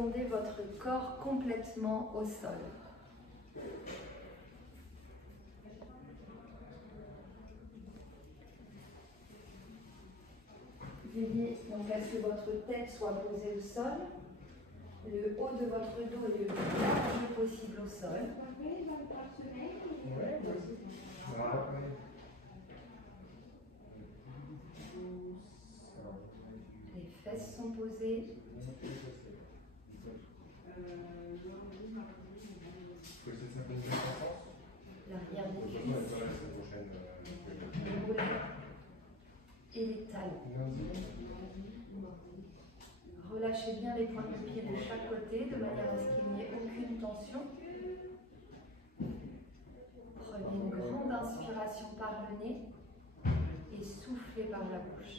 descendez votre corps complètement au sol. Veillez donc à ce que votre tête soit posée au sol, le haut de votre dos est le plus large possible au sol. Les fesses sont posées. L'arrière des cuisses, les mollets et les talons. Relâchez bien les pointes de pied de chaque côté de manière à ce qu'il n'y ait aucune tension. Prenez une grande inspiration par le nez et soufflez par la bouche.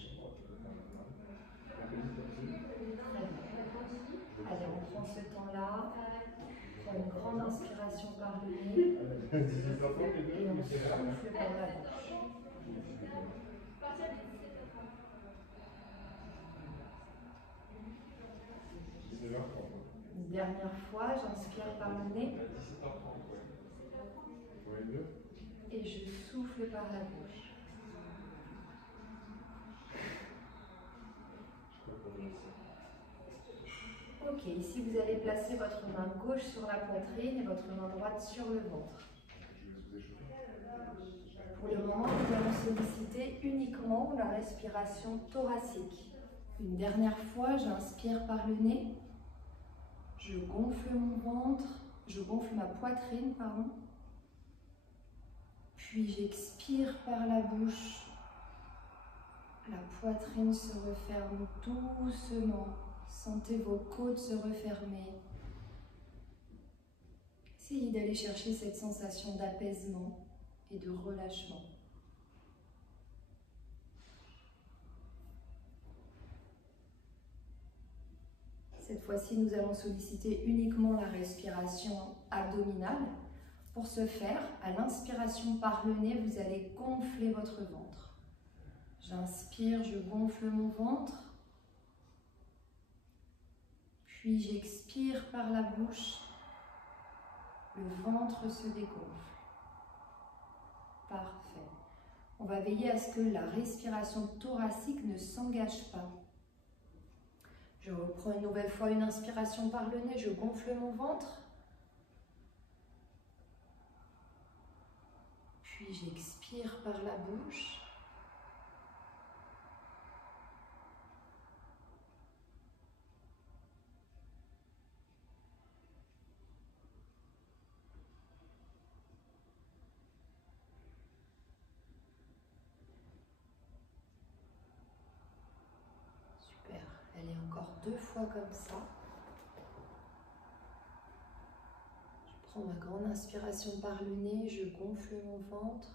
Très bien. Allez, on prend ce temps-là. Prends une grande inspiration par le nez et on souffle par la bouche. Une dernière fois, j'inspire par le nez et je souffle par la bouche. Ok, ici vous allez placer votre main gauche sur la poitrine et votre main droite sur le ventre. Pour le moment, nous allons solliciter uniquement la respiration thoracique. Une dernière fois, j'inspire par le nez, je gonfle mon ventre, je gonfle ma poitrine, pardon. Puis j'expire par la bouche. La poitrine se referme doucement. Sentez vos côtes se refermer. Essayez d'aller chercher cette sensation d'apaisement et de relâchement. Cette fois-ci, nous allons solliciter uniquement la respiration abdominale. Pour ce faire, à l'inspiration par le nez, vous allez gonfler votre ventre. J'inspire, je gonfle mon ventre. Puis j'expire par la bouche. Le ventre se dégonfle. Parfait. On va veiller à ce que la respiration thoracique ne s'engage pas. Je reprends une nouvelle fois une inspiration par le nez, je gonfle mon ventre. Puis j'expire par la bouche. Super. Allez, encore 2 fois comme ça. Je prends ma grande inspiration par le nez, je gonfle mon ventre.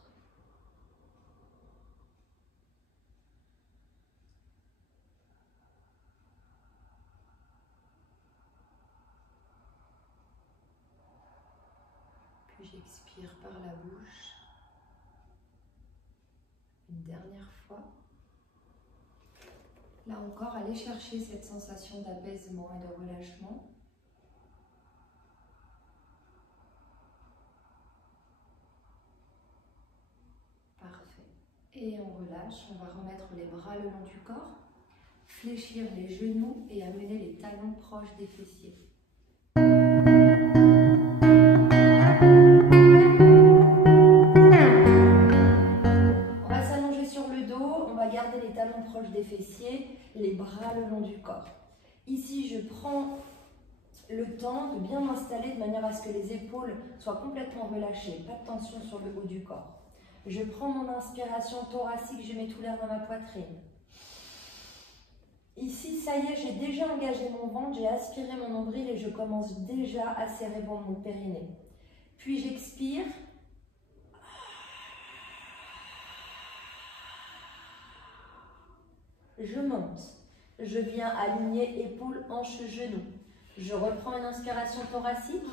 Puis j'expire par la bouche. Une dernière fois. Là encore, allez chercher cette sensation d'apaisement et de relâchement. Parfait. Et on relâche, on va remettre les bras le long du corps, fléchir les genoux et amener les talons proches des fessiers. On va s'allonger sur le dos, on va garder les talons proches des fessiers, les bras le long du corps. Ici, je prends le temps de bien m'installer de manière à ce que les épaules soient complètement relâchées, pas de tension sur le haut du corps. Je prends mon inspiration thoracique, je mets tout l'air dans ma poitrine. Ici, ça y est, j'ai déjà engagé mon ventre, j'ai aspiré mon nombril et je commence déjà à serrer mon périnée. Puis j'expire. Je monte. Je viens aligner épaules, hanches, genoux. Je reprends une inspiration thoracique.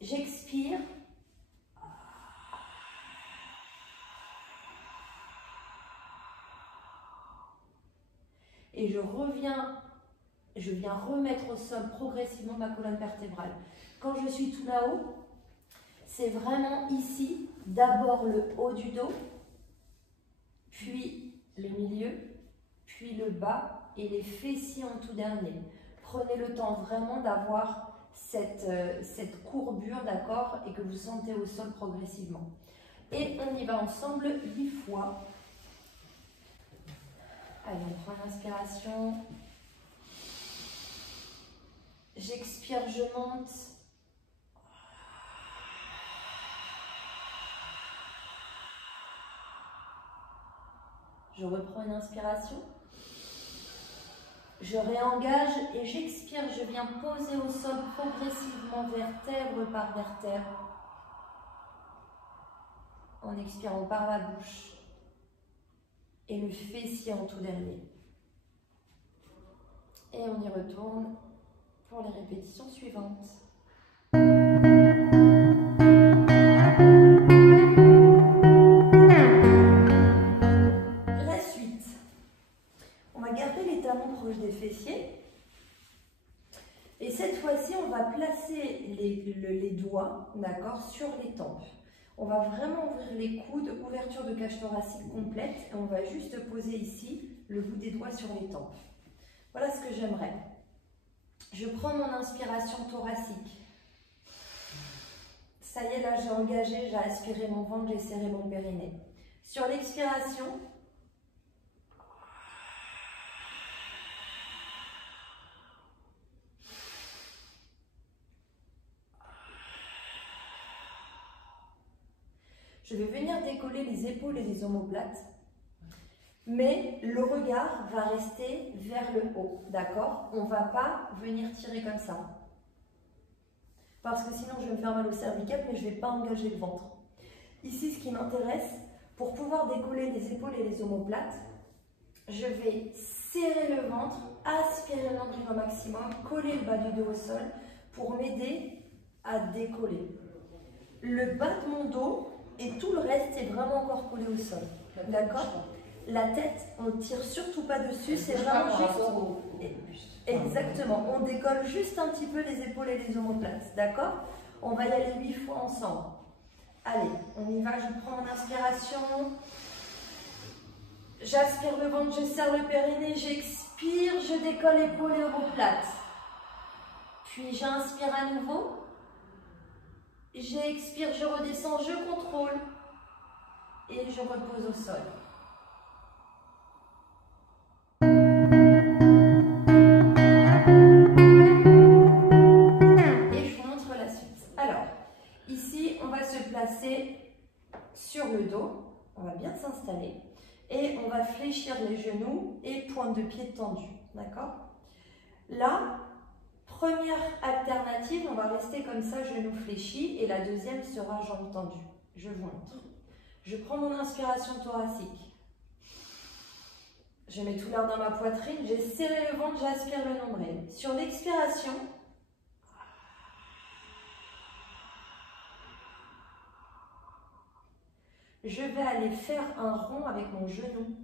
J'expire. Et je reviens je viens remettre au sol progressivement ma colonne vertébrale. Quand je suis tout là-haut, c'est vraiment ici, d'abord le haut du dos, puis le milieu, puis le bas et les fessiers en tout dernier. Prenez le temps vraiment d'avoir cette courbure, d'accord, et que vous sentez au sol progressivement. Et on y va ensemble 8 fois. Allez, on prend une inspiration. J'expire, je monte. Je reprends une inspiration. Je réengage et j'expire. Je viens poser au sol progressivement vertèbre par vertèbre. En expirant par la bouche. Et le fessier en tout dernier. Et on y retourne pour les répétitions suivantes. La suite. On va garder les talons proches des fessiers. Et cette fois-ci, on va placer les doigts, d'accord, sur les tempes. On va vraiment ouvrir les coudes, ouverture de cage thoracique complète. Et on va juste poser ici le bout des doigts sur les tempes. Voilà ce que j'aimerais. Je prends mon inspiration thoracique. Ça y est, là j'ai engagé, j'ai aspiré mon ventre, j'ai serré mon périnée. Sur l'expiration, je vais venir décoller les épaules et les omoplates, mais le regard va rester vers le haut, d'accord? On ne va pas venir tirer comme ça, parce que sinon je vais me faire mal au cervical, mais je ne vais pas engager le ventre. Ici, ce qui m'intéresse, pour pouvoir décoller les épaules et les omoplates, je vais serrer le ventre, aspirer le nombril au maximum, coller le bas du dos au sol, pour m'aider à décoller. Le bas de mon dos et tout le reste est vraiment encore collé au sol, d'accord? La tête, on ne tire surtout pas dessus, c'est vraiment juste... Exactement, on décolle juste un petit peu les épaules et les omoplates, d'accord? On va y aller 8 fois ensemble. Allez, on y va, je prends mon inspiration. J'aspire le ventre, je serre le périnée, j'expire, je décolle épaules et omoplates. Puis j'inspire à nouveau. J'expire, je redescends, je contrôle. Et je repose au sol. Sur le dos, on va bien s'installer et on va fléchir les genoux et pointe de pied tendue, d'accord? Là, première alternative, on va rester comme ça, genoux fléchis, et la deuxième sera jambes tendues. Je vous montre. Je prends mon inspiration thoracique. Je mets tout l'air dans ma poitrine, j'ai serré le ventre, j'aspire le nombril. Sur l'expiration, je vais aller faire un rond avec mon genou.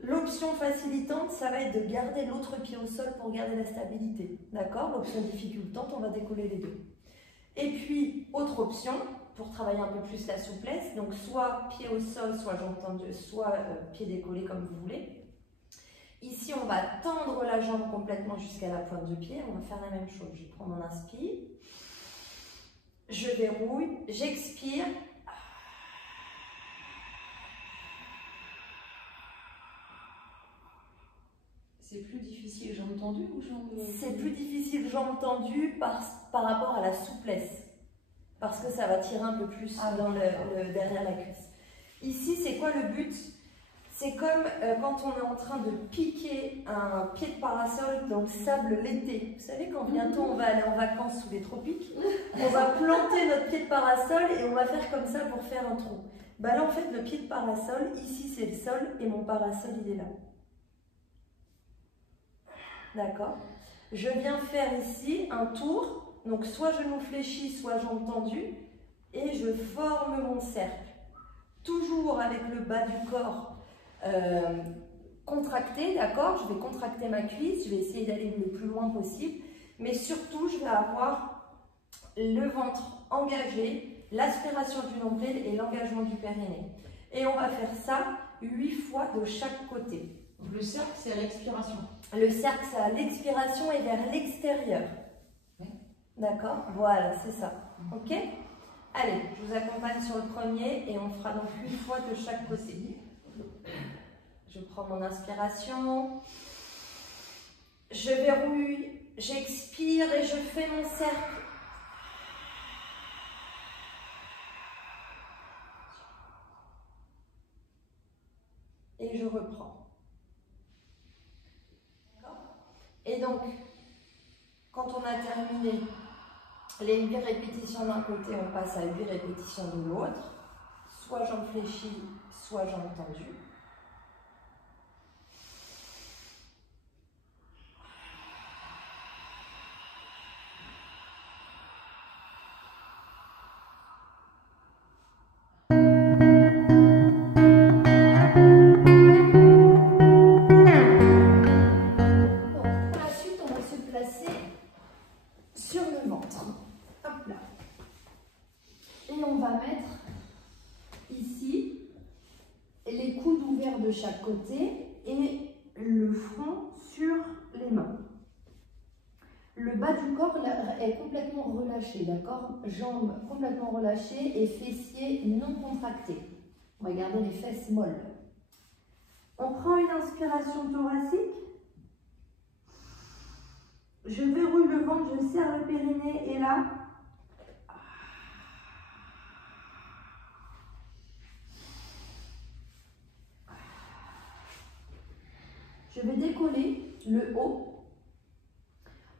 L'option facilitante, ça va être de garder l'autre pied au sol pour garder la stabilité. D'accord? L'option difficultante, on va décoller les deux. Et puis, autre option, pour travailler un peu plus la souplesse, donc soit pied au sol, soit jambes tendues, soit pied décollé comme vous voulez. Ici, on va tendre la jambe complètement jusqu'à la pointe de pied. On va faire la même chose. Je prends mon inspire. Je verrouille, j'expire. C'est plus difficile jambes tendues ou jambes... C'est plus difficile jambes tendues par rapport à la souplesse. Parce que ça va tirer un peu plus derrière la cuisse. Ici, c'est quoi le but? C'est comme quand on est en train de piquer un pied de parasol dans le sable l'été. Vous savez, quand bientôt on va aller en vacances sous les tropiques, on va planter notre pied de parasol et on va faire comme ça pour faire un trou. Bah là, en fait, le pied de parasol, ici c'est le sol et mon parasol, il est là. D'accord? Je viens faire ici un tour, donc soit genoux fléchis, soit jambes tendues, et je forme mon cercle. Toujours avec le bas du corps contracter, d'accord? Je vais contracter ma cuisse, je vais essayer d'aller le plus loin possible, mais surtout, je vais avoir le ventre engagé, l'aspiration du nombril et l'engagement du périnée. Et on va faire ça 8 fois de chaque côté. Donc le cercle, c'est à l'expiration. Le cercle, c'est à l'expiration et vers l'extérieur. Ouais. D'accord? Voilà, c'est ça. Ok? Allez, je vous accompagne sur le premier et on fera donc 8 fois de chaque côté. Je prends mon inspiration. Je verrouille, j'expire et je fais mon cercle. Et je reprends. Et donc, quand on a terminé les 8 répétitions d'un côté, on passe à 8 répétitions de l'autre. Soit jambes fléchies, soit jambes tendues. De chaque côté et le front sur les mains. Le bas du corps est complètement relâché, d'accord? Jambes complètement relâchées et fessiers non contractés. On va garder les fesses molles. On prend une inspiration thoracique. Je verrouille le ventre, je serre le périnée et là, je vais décoller le haut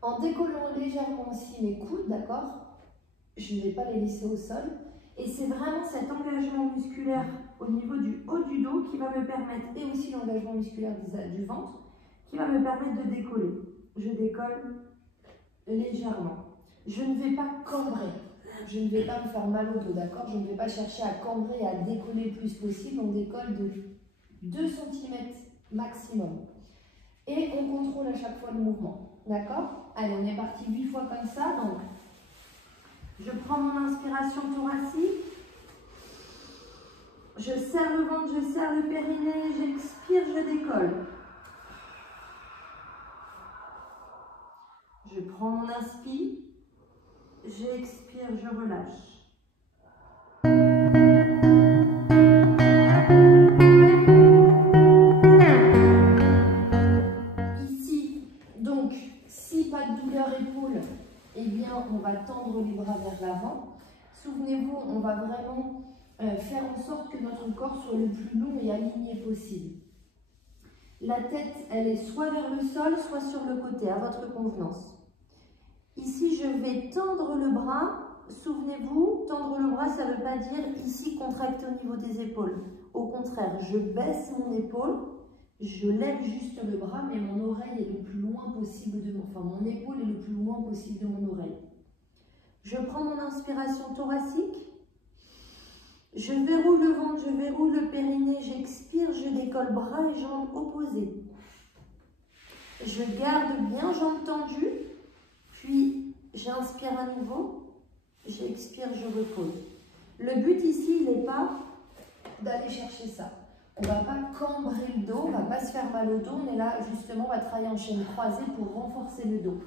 en décollant légèrement aussi mes coudes, d'accord? Je ne vais pas les laisser au sol. Et c'est vraiment cet engagement musculaire au niveau du haut du dos qui va me permettre, et aussi l'engagement musculaire du ventre, qui va me permettre de décoller. Je décolle légèrement. Je ne vais pas cambrer. Je ne vais pas me faire mal au dos, d'accord? Je ne vais pas chercher à cambrer et à décoller le plus possible. On décolle de 2 cm maximum. Et on contrôle à chaque fois le mouvement. D'accord? Allez, on est parti 8 fois comme ça. Donc, je prends mon inspiration thoracique. Je serre le ventre, je serre le périnée. J'expire, je décolle. Je prends mon inspire. J'expire, je relâche. Épaule, eh bien, on va tendre les bras vers l'avant. Souvenez-vous, on va vraiment faire en sorte que notre corps soit le plus long et aligné possible. La tête, elle est soit vers le sol, soit sur le côté, à votre convenance. Ici, je vais tendre le bras. Souvenez-vous, tendre le bras, ça ne veut pas dire ici contracter au niveau des épaules. Au contraire, je baisse mon épaule. Je lève juste le bras, mais mon oreille est le plus loin possible de mon épaule est le plus loin possible de mon oreille. Je prends mon inspiration thoracique. Je verrouille le ventre, je verrouille le périnée, j'expire, je décolle bras et jambes opposés. Je garde bien jambes tendues, puis j'inspire à nouveau, j'expire, je repose. Le but ici, il n'est pas d'aller chercher ça. On ne va pas cambrer le dos, on ne va pas se faire mal au dos, on est là justement, on va travailler en chaîne croisée pour renforcer le dos.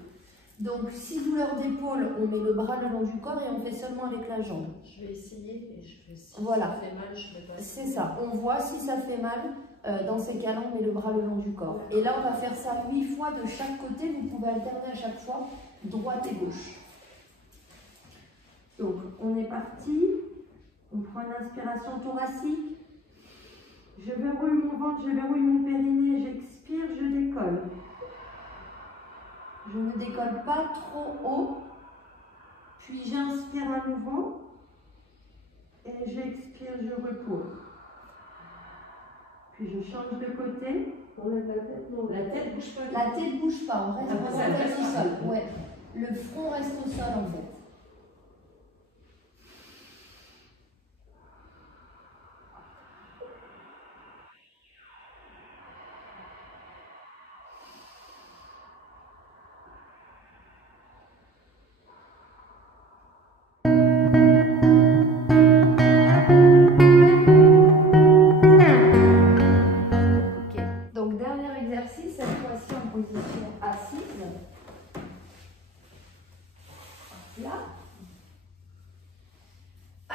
Donc si douleur d'épaule, on met le bras le long du corps et on fait seulement avec la jambe. Je vais essayer et je fais si voilà. ça fait mal, je vais pas. C'est ça, on voit si ça fait mal, dans ces cas-là on met le bras le long du corps. Et là on va faire ça 8 fois de chaque côté, vous pouvez alterner à chaque fois droite et gauche. Donc on est parti, on prend une inspiration thoracique. Je verrouille mon ventre, je verrouille mon périnée, j'expire, je décolle. Je ne décolle pas trop haut, puis j'inspire à nouveau, et j'expire, je repose. Puis je change de côté. La tête bouge pas. La tête bouge pas, on reste au sol. Ouais. Le front reste au sol en fait.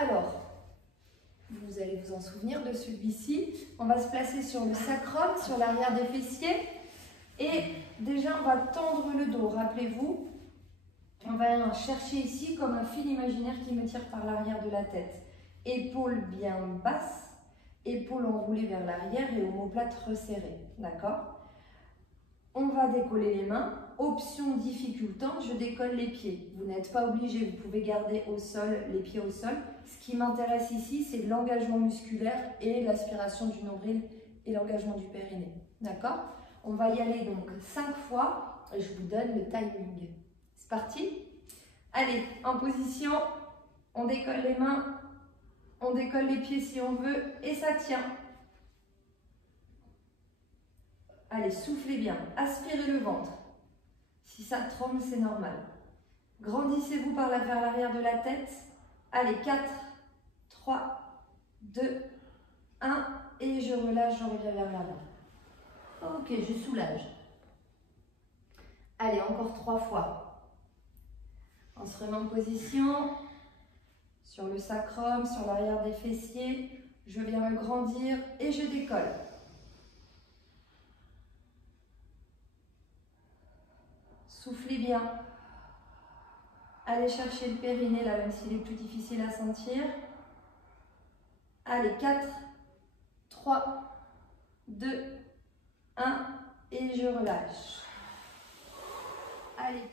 Alors, vous allez vous en souvenir de celui-ci. On va se placer sur le sacrum, sur l'arrière des fessiers. Et déjà, on va tendre le dos, rappelez-vous. On va chercher ici comme un fil imaginaire qui me tire par l'arrière de la tête. Épaules bien basses, épaules enroulées vers l'arrière et omoplate resserrée. D'accord? On va décoller les mains. Option difficultante, je décolle les pieds. Vous n'êtes pas obligé, vous pouvez garder au sol, les pieds au sol. Ce qui m'intéresse ici, c'est l'engagement musculaire et l'aspiration du nombril et l'engagement du périnée. D'accord? On va y aller donc 5 fois et je vous donne le timing. C'est parti? Allez, en position, on décolle les mains, on décolle les pieds si on veut et ça tient. Allez, soufflez bien, aspirez le ventre. Si ça tremble, c'est normal. Grandissez-vous vers l'arrière de la tête. Allez, 4, 3, 2, 1 et je relâche, je reviens vers l'avant. Ok, je soulage. Allez, encore 3 fois. On se remet en position, sur le sacrum, sur l'arrière des fessiers. Je viens me grandir et je décolle. Soufflez bien. Allez chercher le périnée là, même s'il est plus difficile à sentir. Allez, 4, 3, 2, 1 et je relâche. Allez.